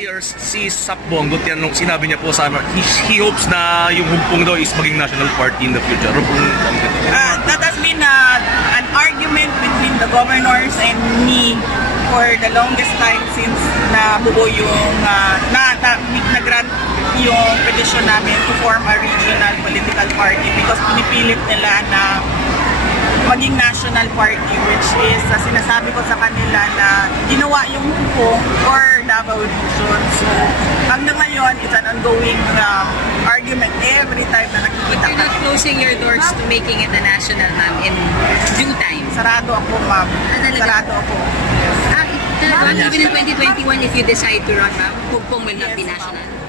years, si Sap Bongot yan, nung sinabi niya po sa he hopes na yung Humpong daw is maging national party in the future. That has been an argument between the governors and me for the longest time since nabuo yung nag-grant yung petition namin to form a regional political party because pinipilit nila na maging national party, which is sinasabi ko sa kanila na ginawa yung Humpong or Davao region. So hanggang ngayon, it's an ongoing argument every time na But nakikita you're not kami. closing your doors to making it a national, ma'am, in due time. Sarado ako, ma'am. talaga? Sarado ako. Talaga, even in 2021, if you decide to run, ma'am, Humpong will not be national.